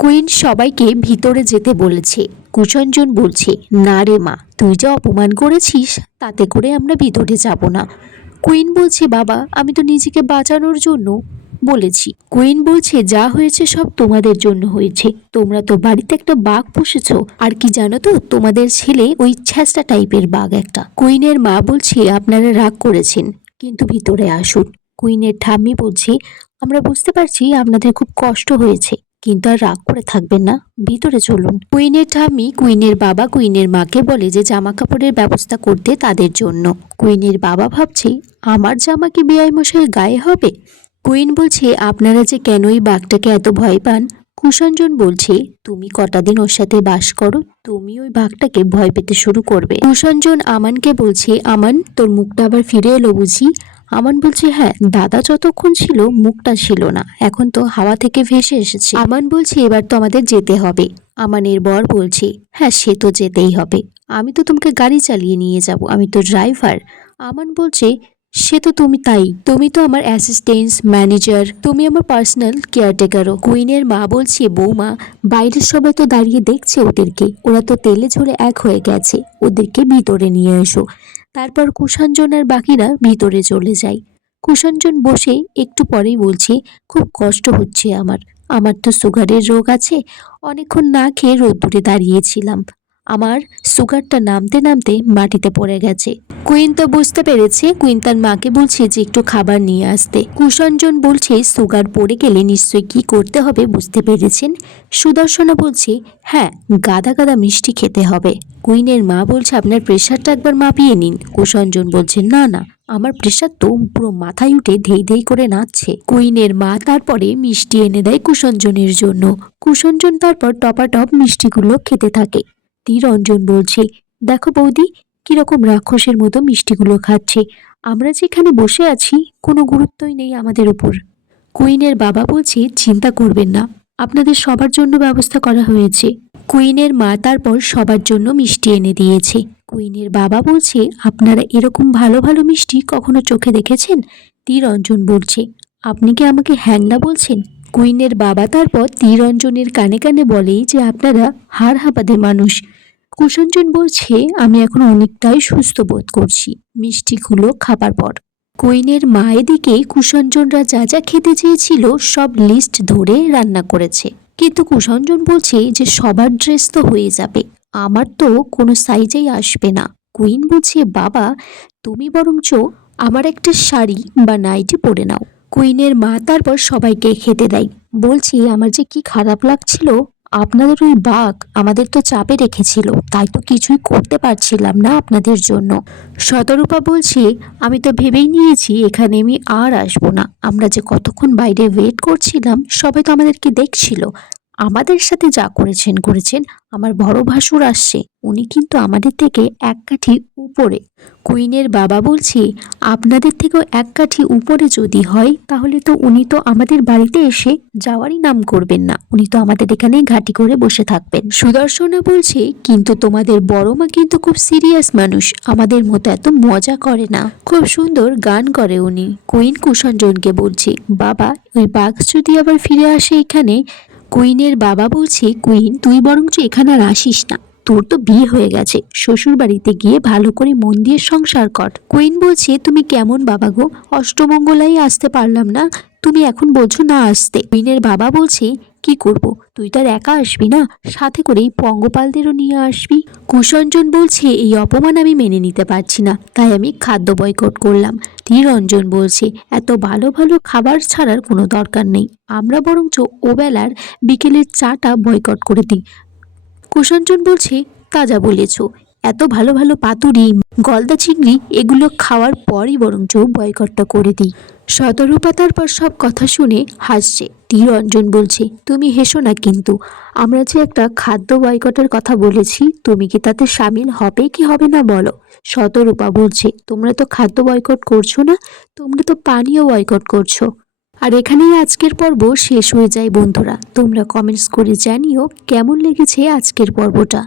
Queen সবাইকে ভিতরে যেতে বলেছে। কুষাঞ্জন বলছে, না রে মা, তুই যা অপমান করেছিস তাতে করে আমরা ভিতরে যাব না। কুইন বলছে, বাবা আমি তো নিজেকে বাঁচানোর জন্য বলেছি। কুইন বলছে, যা হয়েছে সব তোমাদের জন্য হয়েছে। তোমরা তো বাড়িতে একটা বাঘ পুষেছো, আর কি জানো তো, তোমাদের ছেলে ওই ছ্যাঁচটা টাইপের বাঘ একটা। কুইনের মা বলছে, আপনারা রাগ করেছেন, কিন্তু ভিতরে আসুন। কুইনের ঠাম্মি বলছে, আমরা বুঝতে পারছি আপনাদের খুব কষ্ট হয়েছে, কিন্তু আর রাগ করে থাকবেন না, ভিতরে চলুন। কুইনের ঠাম্মি কুইনের বাবা কুইনের মাকে বলে যে জামা কাপড়ের ব্যবস্থা করতে তাদের জন্য। কুইনের বাবা ভাবছে, আমার জামা কি বেয়াই মশাইয়ের গায়ে হবে? কুইন বলছে, আপনারা যে কেন এই বাঘটাকে এত ভয় পান? কুষাঞ্জন বলছে, তুমি কটা দিন ওর সাথে বাস করো, তুমি ওই বাঘটাকে ভয় পেতে শুরু করবে। কুষাঞ্জন আমানকে বলছে, আমান তোর মুখটা আবার ফিরে এলো বুঝি? আমান বলছে, হ্যাঁ দাদা যতক্ষণ ছিল মুখটা ছিল না, এখন তো হাওয়া থেকে ভেসে এসেছে। আমান বলছে, এবার তো আমাদের যেতে হবে। আমানের বর বলছে, হ্যাঁ সে তো যেতেই হবে, আমি তো তোমাকে গাড়ি চালিয়ে নিয়ে যাব, আমি তো ড্রাইভার। আমান বলছে, সে তো তুমি, তাই তুমি তো আমার অ্যাসিস্ট্যান্ট ম্যানেজার, তুমি আমার পার্সোনাল কেয়ারটেকারও। কুইনের মা বলছে, বৌমা বাইরের সবাই তো দাঁড়িয়ে দেখছে ওদেরকে, ওরা তো তেলে ঝরে এক হয়ে গেছে, ওদেরকে ভিতরে নিয়ে এসো। তারপর কুষাঞ্জন আর বাকিরা ভিতরে চলে যায়। কুষাঞ্জন বসে একটু পরেই বলছে, খুব কষ্ট হচ্ছে আমার তো সুগারের রোগ আছে, অনেকক্ষণ না খেয়ে রোদ্দুরে দাঁড়িয়েছিলাম, আমার সুগারটা নামতে নামতে মাটিতে পড়ে গেছে। কুইন তো বুঝতে পেরেছে, কুইন তার মাকে বলছে যে একটু খাবার নিয়ে আসতে। কুষাঞ্জন বলছে, সুগার পড়ে গেলে নিশ্চয়ই কি করতে হবে বুঝতে পেরেছেন। সুদর্শনা বলছে, হ্যাঁ গাদা গাদা মিষ্টি খেতে হবে। কুইনের মা বলছে, আপনার প্রেশারটা একবার মাপিয়ে নিন। কুষাঞ্জন বলছে, না না, আমার প্রেশার তো পুরো মাথায় উঠে ধেই ধেই করে নাচছে। কুইনের মা তারপরে মিষ্টি এনে দেয় কুষাঞ্জনের জন্য। কুষাঞ্জন তারপর টপাটপ মিষ্টিগুলো খেতে থাকে। তীরঞ্জন বলছে, দেখো বৌদি কিরকম রাক্ষসের মতো মিষ্টিগুলো খাচ্ছে, আমরা যেখানে বসে আছি কোনো গুরুত্বই নেই আমাদের উপর। কুইনের বাবা বলছে, চিন্তা করবেন না, আপনাদের সবার জন্য ব্যবস্থা করা হয়েছে। কুইনের মা তারপর সবার জন্য মিষ্টি এনে দিয়েছে। কুইনের বাবা বলছে, আপনারা এরকম ভালো ভালো মিষ্টি কখনো চোখে দেখেছেন? তীরঞ্জন বলছে, আপনি কি আমাকে হ্যাংলা বলছেন? কুইনের বাবা তারপর তীরঞ্জনের কানে কানে বলে যে আপনারা হাড় হাঁপাতে মানুষ। কুষাঞ্জন বলছে, আমি এখন অনেকটাই সুস্থ বোধ করছি মিষ্টিগুলো খাবার পর। কুইনের মায়ের দিকে কুষাঞ্জনরা যা যা খেতে চেয়েছিল সব লিস্ট ধরে রান্না করেছে, কিন্তু কুষাঞ্জন বলছে যে সবার ড্রেস তো হয়ে যাবে, আমার তো কোনো সাইজেই আসবে না। কুইন বলছে, বাবা তুমি বরঞ্চ আমার একটা শাড়ি বা নাইটি পরে নাও। কুইনের মা তারপর সবাইকে খেতে দেয়। বলছি, আমার যে কি খারাপ লাগছিল, আপনাদের ওই বাঘ আমাদের তো চাপে রেখেছিল, তাই তো কিছুই করতে পারছিলাম না আপনাদের জন্য। শতরূপা বলছে, আমি তো ভেবেই নিয়েছি এখানে আমি আর আসবো না, আমরা যে কতক্ষণ বাইরে ওয়েট করছিলাম সবাই তো আমাদেরকে দেখছিল, আমাদের সাথে যা করেছেন করেছেন। আমার বড় ভাসুর আসছে, উনি কিন্তু আমাদের থেকে এক কাঠি উপরে। কুইনের বাবা বলছে, আপনাদের থেকেও এক কাঠি উপরে যদি হয় তাহলে তো উনি তো আমাদের বাড়িতে এসে যাওয়ারই নাম করবেন না, উনি তো আমাদের এখানেই ঘাঁটি করে বসে থাকবেন। সুদর্শনা বলছে, কিন্তু তোমাদের বড় মা কিন্তু খুব সিরিয়াস মানুষ, আমাদের মতো এত মজা করে না, খুব সুন্দর গান করে উনি। কুইন কুষাঞ্জনকে বলছে, বাবা ওই বাঘ যদি আবার ফিরে আসে এখানে। কুইনের বাবা বলছে, কুইন তুই বরঞ্চ এখানে আর আসিস না, তোর তো বিয়ে হয়ে গেছে, শ্বশুর বাড়িতে গিয়ে ভালো করে মন দিয়ে সংসার কর। কুইন বলছে, তুমি কেমন বাবা গো, অষ্টমঙ্গলাই আসতে পারলাম না, তুমি এখন বলছো না আসতে। কুইনের বাবা বলছে, কি করব, তুই তো আর একা আসবি না, সাথে করে এই পঙ্গপালদেরও নিয়ে আসবি। কুষাঞ্জন বলছে, এই অপমান আমি মেনে নিতে পারছি না, তাই আমি খাদ্য বয়কট করলাম। তীরঞ্জন বলছে, এত ভালো ভালো খাবার ছাড়ার কোনো দরকার নেই, আমরা বরঞ্চ ওবেলার বিকেলের চাটা বয়কট করে দিই। কুষাঞ্জন বলছে, তাজা বলেছ, এত ভালো ভালো পাতুরি গলদা চিংড়ি এগুলো খাওয়ার পরই বরঞ্চ বয়কটটা করে দিই। শতরূপা তারপর সব কথা শুনে হাসছে। তীরঞ্জন বলছে, তুমি হেসো না কিন্তু, আমরা যে একটা খাদ্য বয়কটের কথা বলেছি, তুমি কি তাতে সামিল হবে কি হবে না বলো। শতরূপা বলছে, তোমরা তো খাদ্য বয়কট করছো না, তোমরা তো পানীয় বয়কট করছো। আর এখানেই আজকের পর্ব শেষ হয়ে যায় বন্ধুরা, তোমরা কমেন্টস করে জানিও কেমন লেগেছে আজকের পর্বটা।